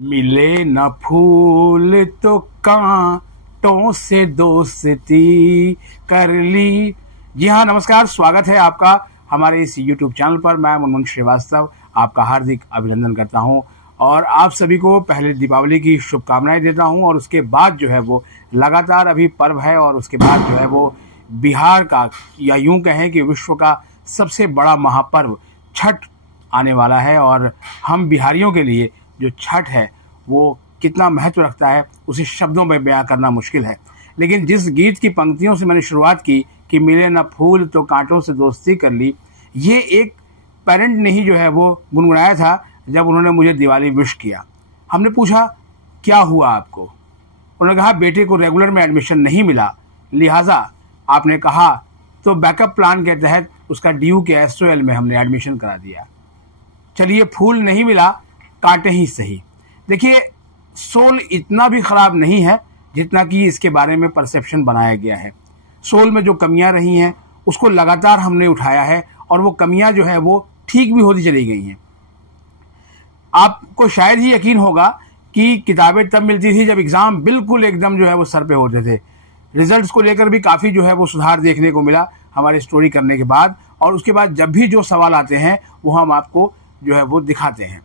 मिले न फूल तो कांटों से दोस्ती कर ली। जी हाँ, नमस्कार, स्वागत है आपका हमारे इस YouTube चैनल पर। मैं मुनमुन श्रीवास्तव आपका हार्दिक अभिनंदन करता हूं और आप सभी को पहले दीपावली की शुभकामनाएं देता हूं। और उसके बाद जो है वो लगातार अभी पर्व है और उसके बाद जो है वो बिहार का या यूं कहें कि विश्व का सबसे बड़ा महापर्व छठ आने वाला है। और हम बिहारियों के लिए जो छठ है वो कितना महत्व रखता है उसे शब्दों में बयां करना मुश्किल है। लेकिन जिस गीत की पंक्तियों से मैंने शुरुआत की कि मिले न फूल तो कांटों से दोस्ती कर ली, ये एक पेरेंट ने ही जो है वो गुनगुनाया था जब उन्होंने मुझे दिवाली विश किया। हमने पूछा क्या हुआ आपको? उन्होंने कहा बेटे को रेगुलर में एडमिशन नहीं मिला, लिहाजा आपने कहा तो बैकअप प्लान के तहत उसका ड्यू के SOL में हमने एडमिशन करा दिया। चलिए, फूल नहीं मिला, कांटे ही सही। देखिए, सोल इतना भी खराब नहीं है जितना कि इसके बारे में परसेप्शन बनाया गया है। सोल में जो कमियां रही हैं उसको लगातार हमने उठाया है और वो कमियां जो है वो ठीक भी होती चली गई हैं। आपको शायद ही यकीन होगा कि किताबें तब मिलती थी जब एग्जाम बिल्कुल एकदम जो है वो सर पे होते थे। रिजल्ट्स को लेकर भी काफी जो है वो सुधार देखने को मिला हमारी स्टोरी करने के बाद। और उसके बाद जब भी जो सवाल आते हैं वो हम आपको जो है वो दिखाते हैं।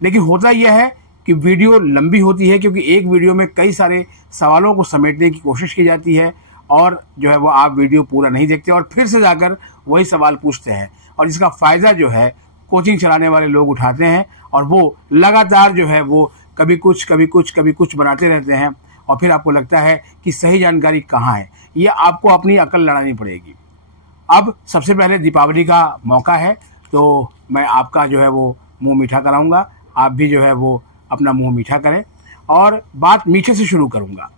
लेकिन होता यह है कि वीडियो लंबी होती है क्योंकि एक वीडियो में कई सारे सवालों को समेटने की कोशिश की जाती है और जो है वो आप वीडियो पूरा नहीं देखते और फिर से जाकर वही सवाल पूछते हैं। और इसका फायदा जो है कोचिंग चलाने वाले लोग उठाते हैं और वो लगातार जो है वो कभी कुछ बनाते रहते हैं और फिर आपको लगता है कि सही जानकारी कहाँ है। ये आपको अपनी अकल लड़ानी पड़ेगी। अब सबसे पहले दीपावली का मौका है तो मैं आपका जो है वो मुंह मीठा कराऊंगा, आप भी जो है वो अपना मुंह मीठा करें और बात मीठे से शुरू करूंगा।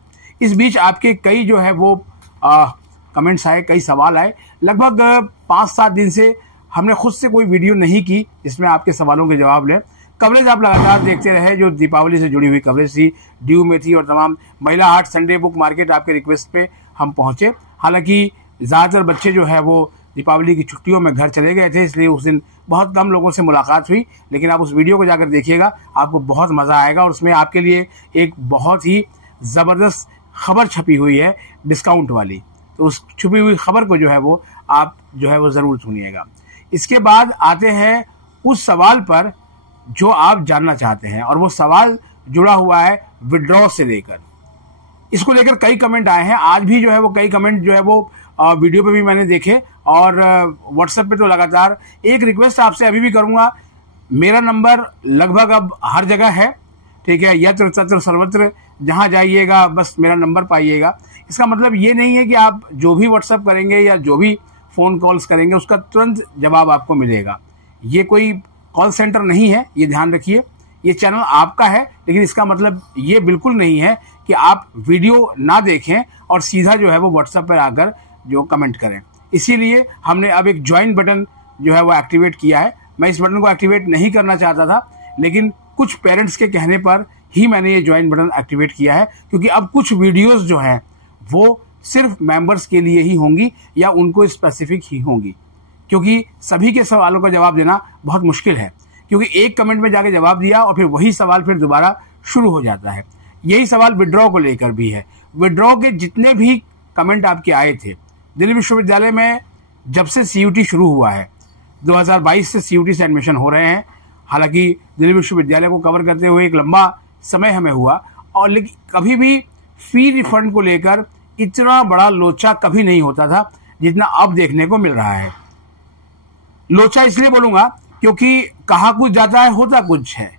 इस बीच आपके कई जो है वो कमेंट्स आए, कई सवाल आए। लगभग 5-7 दिन से हमने खुद से कोई वीडियो नहीं की जिसमें आपके सवालों के जवाब लें। कवरेज आप लगातार देखते रहे, जो दीपावली से जुड़ी हुई कवरेज थी, ड्यू में थी और तमाम महिला हाट, संडे बुक मार्केट आपके रिक्वेस्ट पे हम पहुंचे। हालांकि ज़्यादातर बच्चे जो है वो दीपावली की छुट्टियों में घर चले गए थे, इसलिए उस दिन बहुत कम लोगों से मुलाकात हुई। लेकिन आप उस वीडियो को जाकर देखिएगा, आपको बहुत मज़ा आएगा और उसमें आपके लिए एक बहुत ही ज़बरदस्त खबर छपी हुई है डिस्काउंट वाली। तो उस छुपी हुई खबर को जो है वो आप जो है वो ज़रूर सुनिएगा। इसके बाद आते हैं उस सवाल पर जो आप जानना चाहते हैं और वो सवाल जुड़ा हुआ है विड्रॉ से लेकर। इसको लेकर कई कमेंट आए हैं। आज भी जो है वो कई कमेंट जो है वो वीडियो पे भी मैंने देखे और व्हाट्सएप पे तो लगातार। एक रिक्वेस्ट आपसे अभी भी करूंगा, मेरा नंबर लगभग अब हर जगह है, ठीक है, यत्र तत्र सर्वत्र जहां जाइएगा बस मेरा नंबर पाइएगा। इसका मतलब ये नहीं है कि आप जो भी व्हाट्सएप करेंगे या जो भी फोन कॉल्स करेंगे उसका तुरंत जवाब आपको मिलेगा। ये कोई कॉल सेंटर नहीं है, ये ध्यान रखिए। ये चैनल आपका है, लेकिन इसका मतलब ये बिल्कुल नहीं है कि आप वीडियो ना देखें और सीधा जो है वो व्हाट्सएप पर आकर जो कमेंट करें। इसीलिए हमने अब एक ज्वाइन बटन जो है वो एक्टिवेट किया है। मैं इस बटन को एक्टिवेट नहीं करना चाहता था, लेकिन कुछ पेरेंट्स के कहने पर ही मैंने ये ज्वाइन बटन एक्टिवेट किया है, क्योंकि अब कुछ वीडियोस जो हैं वो सिर्फ मेंबर्स के लिए ही होंगी या उनको स्पेसिफिक ही होंगी, क्योंकि सभी के सवालों का जवाब देना बहुत मुश्किल है। क्योंकि एक कमेंट में जाके जवाब दिया और फिर वही सवाल फिर दोबारा शुरू हो जाता है। यही सवाल विड्रॉ को लेकर भी है। विड्रॉ के जितने भी कमेंट आपके आए थे, दिल्ली विश्वविद्यालय में जब से CUT शुरू हुआ है, 2022 से CUT से एडमिशन हो रहे हैं। हालांकि दिल्ली विश्वविद्यालय को कवर करते हुए एक लंबा समय हमें हुआ और लेकिन कभी भी फी रिफंड को लेकर इतना बड़ा लोचा कभी नहीं होता था जितना अब देखने को मिल रहा है। लोचा इसलिए बोलूंगा क्योंकि कहा कुछ जाता है होता कुछ है।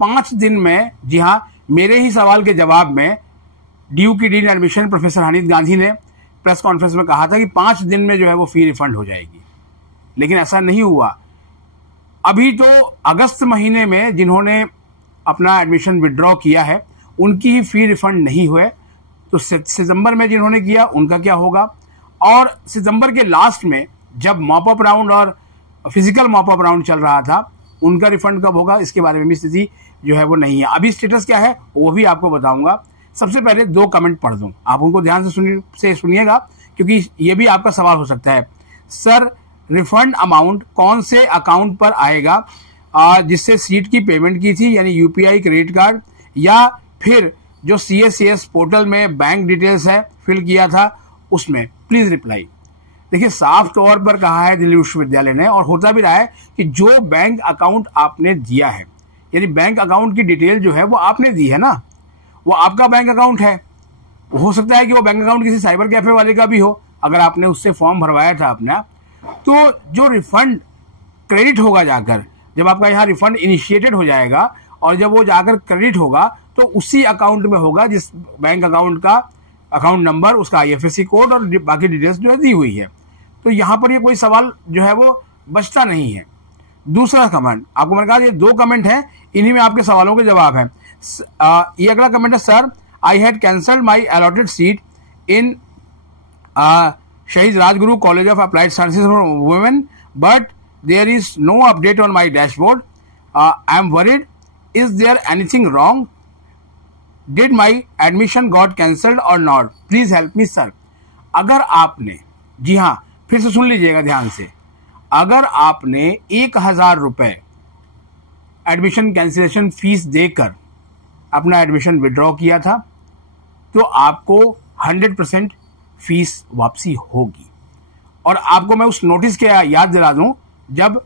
5 दिन में, जी हाँ, मेरे ही सवाल के जवाब में ड्यू की डीन एडमिशन प्रोफेसर हनीत गांधी ने प्रेस कॉन्फ्रेंस में कहा था कि 5 दिन में जो है वो फी रिफंड हो जाएगी, लेकिन ऐसा नहीं हुआ। अभी तो अगस्त महीने में जिन्होंने अपना एडमिशन विड्रॉ किया है उनकी ही फी रिफंड नहीं हुए, तो सितंबर में जिन्होंने किया उनका क्या होगा? और सितंबर के लास्ट में जब मॉपअप राउंड और फिजिकल मॉपअप राउंड चल रहा था उनका रिफंड कब होगा, इसके बारे में भी स्थिति जो है वो नहीं है। अभी स्टेटस क्या है वो भी आपको बताऊंगा। सबसे पहले 2 कमेंट पढ़ दूं, आप उनको ध्यान से सुनिएगा क्योंकि ये भी आपका सवाल हो सकता है। सर, रिफंड अमाउंट कौन से अकाउंट पर आएगा जिससे सीट की पेमेंट की थी, यानी UPI, क्रेडिट कार्ड या फिर जो CSCS पोर्टल में बैंक डिटेल्स है फिल किया था उसमें, प्लीज रिप्लाई। देखिए साफ तौर पर कहा है दिल्ली विश्वविद्यालय ने, और होता भी रहा है कि जो बैंक अकाउंट आपने दिया है, यानी बैंक अकाउंट की डिटेल जो है वो आपने दी है ना, वो आपका बैंक अकाउंट है। हो सकता है कि वो बैंक अकाउंट किसी साइबर कैफे वाले का भी हो, अगर आपने उससे फॉर्म भरवाया था अपना, तो जो रिफंड क्रेडिट होगा जाकर, जब आपका यहाँ रिफंड इनिशिएटेड हो जाएगा और जब वो जाकर क्रेडिट होगा तो उसी अकाउंट में होगा जिस बैंक अकाउंट का अकाउंट नंबर, उसका IFSC कोड और बाकी डिटेल्स जो है दी हुई है। तो यहाँ पर ये कोई सवाल जो है वो बचता नहीं है। दूसरा कमेंट, आपको मैंने कहा ये 2 कमेंट हैं, इन्हीं में आपके सवालों के जवाब हैं। ये अगला कमेंट है, sir I had cancelled my allotted seat in Shaheed Rajguru college of applied sciences for women but there is no update on my dashboard. I am worried, is there anything wrong? Did my admission got cancelled और not? Please help me sir. अगर आपने, जी हाँ फिर से सुन लीजिएगा ध्यान से, अगर आपने 1000 रुपए एडमिशन कैंसिलेशन फीस देकर अपना एडमिशन विड्रॉ किया था तो आपको 100% फीस वापसी होगी। और आपको मैं उस नोटिस के याद दिला दूं, जब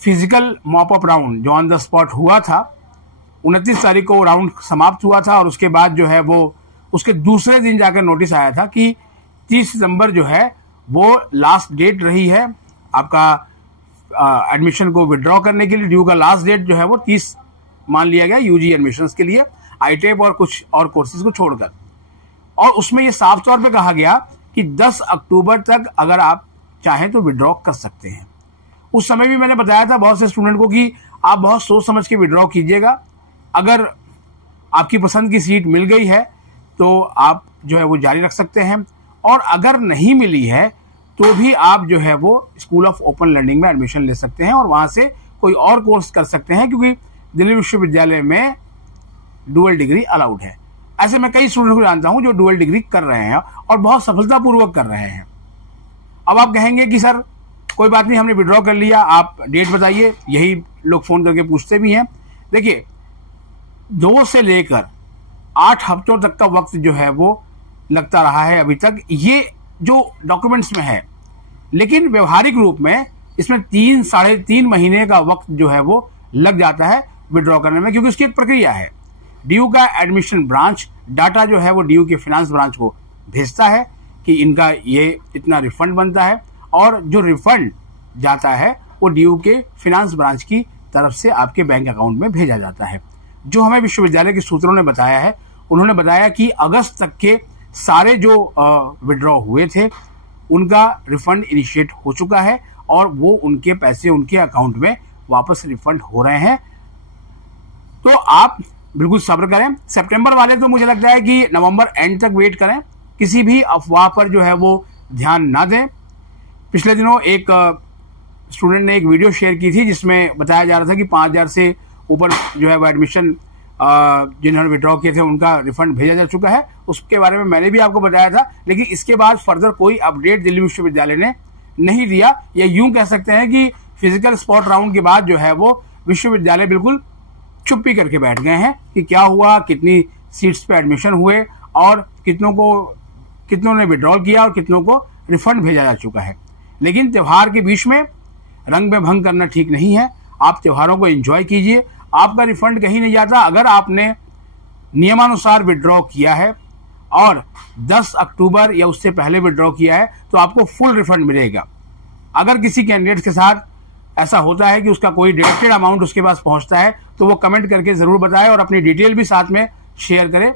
फिजिकल मॉप अप राउंड जो ऑन द स्पॉट हुआ था 29 तारीख को राउंड समाप्त हुआ था, और उसके बाद जो है वो उसके दूसरे दिन जाकर नोटिस आया था कि 30 सितंबर जो है वो लास्ट डेट रही है आपका एडमिशन को विड्रॉ करने के लिए। ड्यू का लास्ट डेट जो है वो 30 मान लिया गया UG एडमिशंस के लिए, ITEP और कुछ और कोर्सेज को छोड़कर। और उसमें ये साफ तौर पे कहा गया कि 10 अक्टूबर तक अगर आप चाहें तो विड्रॉ कर सकते हैं। उस समय भी मैंने बताया था बहुत से स्टूडेंट को कि आप बहुत सोच समझ के विड्रॉ कीजिएगा। अगर आपकी पसंद की सीट मिल गई है तो आप जो है वो जारी रख सकते हैं, और अगर नहीं मिली है तो भी आप जो है वो स्कूल ऑफ ओपन लर्निंग में एडमिशन ले सकते हैं और वहां से कोई और कोर्स कर सकते हैं, क्योंकि दिल्ली विश्वविद्यालय में डुअल डिग्री अलाउड है। ऐसे मैं कई स्टूडेंट को जानता हूं जो डुअल डिग्री कर रहे हैं और बहुत सफलतापूर्वक कर रहे हैं। अब आप कहेंगे कि सर कोई बात नहीं, हमने विड्रॉ कर लिया, आप डेट बताइए, यही लोग फोन करके पूछते भी हैं। देखिए 2 से लेकर 8 हफ्तों तक का वक्त जो है वो लगता रहा है अभी तक, ये जो डॉक्यूमेंट्स में है, लेकिन व्यवहारिक रूप में इसमें 3 साढ़े 3 महीने का वक्त जो है वो लग जाता है विड्रॉ करने में, क्योंकि उसकी एक प्रक्रिया है। DU का एडमिशन ब्रांच डाटा जो है वो DU के फिनांस ब्रांच को भेजता है कि इनका ये इतना रिफंड बनता है, और जो रिफंड जाता है वो DU के फिनांस ब्रांच की तरफ से आपके बैंक अकाउंट में भेजा जाता है। जो हमें विश्वविद्यालय के सूत्रों ने बताया है, उन्होंने बताया कि अगस्त तक के सारे जो विड्रॉ हुए थे उनका रिफंड इनिशिएट हो चुका है और वो उनके पैसे उनके अकाउंट में वापस रिफंड हो रहे हैं। तो आप बिल्कुल सब्र करें। सितंबर वाले तो मुझे लगता है कि नवंबर एंड तक वेट करें, किसी भी अफवाह पर जो है वो ध्यान ना दें। पिछले दिनों एक स्टूडेंट ने एक वीडियो शेयर की थी जिसमें बताया जा रहा था कि 5000 से ऊपर जो है वो एडमिशन जिन्होंने विड्रॉ किए थे उनका रिफंड भेजा जा चुका है। उसके बारे में मैंने भी आपको बताया था, लेकिन इसके बाद फर्दर कोई अपडेट दिल्ली विश्वविद्यालय ने नहीं दिया। या यूं कह सकते हैं कि फिजिकल स्पॉट राउंड के बाद जो है वो विश्वविद्यालय बिल्कुल चुप्पी करके बैठ गए हैं कि क्या हुआ, कितनी सीट्स पे एडमिशन हुए और कितनों ने विड्रॉल किया और कितनों को रिफंड भेजा जा चुका है। लेकिन त्योहार के बीच में रंग में भंग करना ठीक नहीं है। आप त्योहारों को एंजॉय कीजिए, आपका रिफंड कहीं नहीं जाता। अगर आपने नियमानुसार विड्रॉ किया है और 10 अक्टूबर या उससे पहले विड्रॉ किया है तो आपको फुल रिफंड मिलेगा। अगर किसी कैंडिडेट के साथ ऐसा होता है कि उसका कोई डिडक्टेड अमाउंट उसके पास पहुंचता है तो वो कमेंट करके जरूर बताए और अपनी डिटेल भी साथ में शेयर करे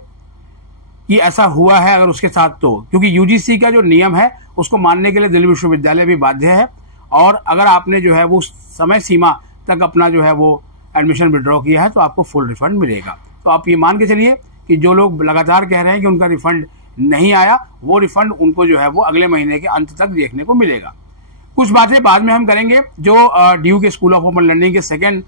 कि ऐसा हुआ है अगर उसके साथ तो, क्योंकि यूजीसी का जो नियम है उसको मानने के लिए दिल्ली विश्वविद्यालय भी बाध्य है। और अगर आपने जो है वो समय सीमा तक अपना जो है वो एडमिशन विड्रॉ किया है तो आपको फुल रिफंड मिलेगा। तो आप ये मान के चलिए कि जो लोग लगातार कह रहे हैं कि उनका रिफंड नहीं आया, वो रिफंड उनको जो है वो अगले महीने के अंत तक देखने को मिलेगा। कुछ बातें बाद में हम करेंगे जो DU के स्कूल ऑफ ओपन लर्निंग के सेकेंड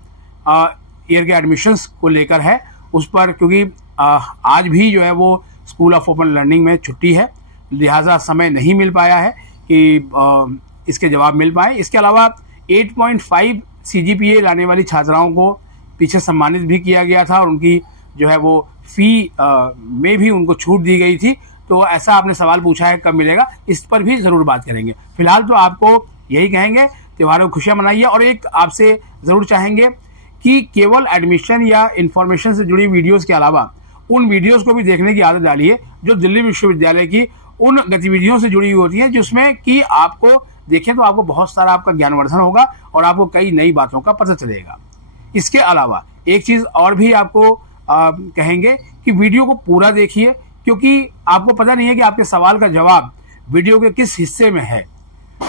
ईयर के एडमिशंस को लेकर है उस पर, क्योंकि आज भी जो है वो स्कूल ऑफ ओपन लर्निंग में छुट्टी है, लिहाजा समय नहीं मिल पाया है कि इसके जवाब मिल पाए। इसके अलावा 8.5 CGPA लाने वाली छात्राओं को पीछे सम्मानित भी किया गया था और उनकी जो है वो फी में भी उनको छूट दी गई थी। तो ऐसा आपने सवाल पूछा है कब मिलेगा, इस पर भी जरूर बात करेंगे। फिलहाल तो आपको यही कहेंगे, त्योहारों की खुशियां मनाइए। और एक आपसे जरूर चाहेंगे कि केवल एडमिशन या इंफॉर्मेशन से जुड़ी वीडियोस के अलावा उन वीडियोस को भी देखने की आदत डालिए जो दिल्ली विश्वविद्यालय की उन गतिविधियों से जुड़ी हुई होती हैं, जिसमें कि आपको देखें तो आपको बहुत सारा आपका ज्ञानवर्धन होगा और आपको कई नई बातों का पता चलेगा। इसके अलावा एक चीज और भी आपको कहेंगे कि वीडियो को पूरा देखिए, क्योंकि आपको पता नहीं है कि आपके सवाल का जवाब वीडियो के किस हिस्से में है।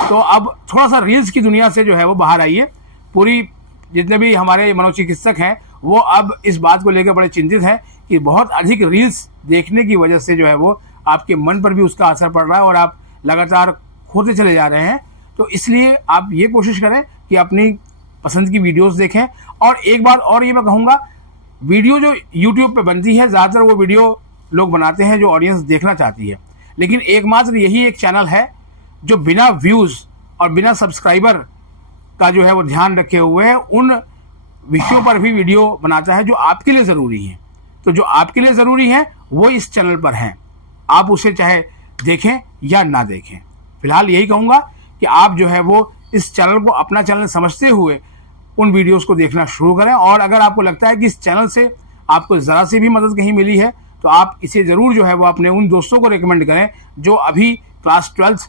तो अब थोड़ा सा रील्स की दुनिया से जो है वो बाहर आइए। पूरी जितने भी हमारे मनोचिकित्सक हैं वो अब इस बात को लेकर बड़े चिंतित हैं कि बहुत अधिक रील्स देखने की वजह से जो है वो आपके मन पर भी उसका असर पड़ रहा है और आप लगातार खोते चले जा रहे हैं। तो इसलिए आप ये कोशिश करें कि अपनी पसंद की वीडियोस देखें। और एक बात और ये मैं कहूँगा, वीडियो जो यूट्यूब पे बनती है ज़्यादातर वो वीडियो लोग बनाते हैं जो ऑडियंस देखना चाहती है, लेकिन एकमात्र यही एक चैनल है जो बिना व्यूज़ और बिना सब्सक्राइबर का जो है वो ध्यान रखे हुए है उन विषयों पर भी वीडियो बनाता है जो आपके लिए ज़रूरी है। तो जो आपके लिए ज़रूरी है वो इस चैनल पर हैं, आप उसे चाहे देखें या ना देखें। फिलहाल यही कहूँगा कि आप जो है वो इस चैनल को अपना चैनल समझते हुए उन वीडियोस को देखना शुरू करें। और अगर आपको लगता है कि इस चैनल से आपको ज़रा सी भी मदद कहीं मिली है तो आप इसे ज़रूर जो है वो अपने उन दोस्तों को रिकमेंड करें जो अभी क्लास 12th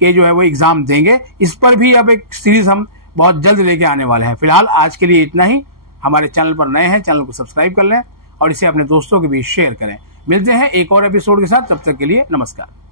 के जो है वो एग्ज़ाम देंगे। इस पर भी अब एक सीरीज़ हम बहुत जल्द लेके आने वाले हैं। फिलहाल आज के लिए इतना ही। हमारे चैनल पर नए हैं, चैनल को सब्सक्राइब कर लें और इसे अपने दोस्तों के बीच शेयर करें। मिलते हैं एक और एपिसोड के साथ, तब तक के लिए नमस्कार।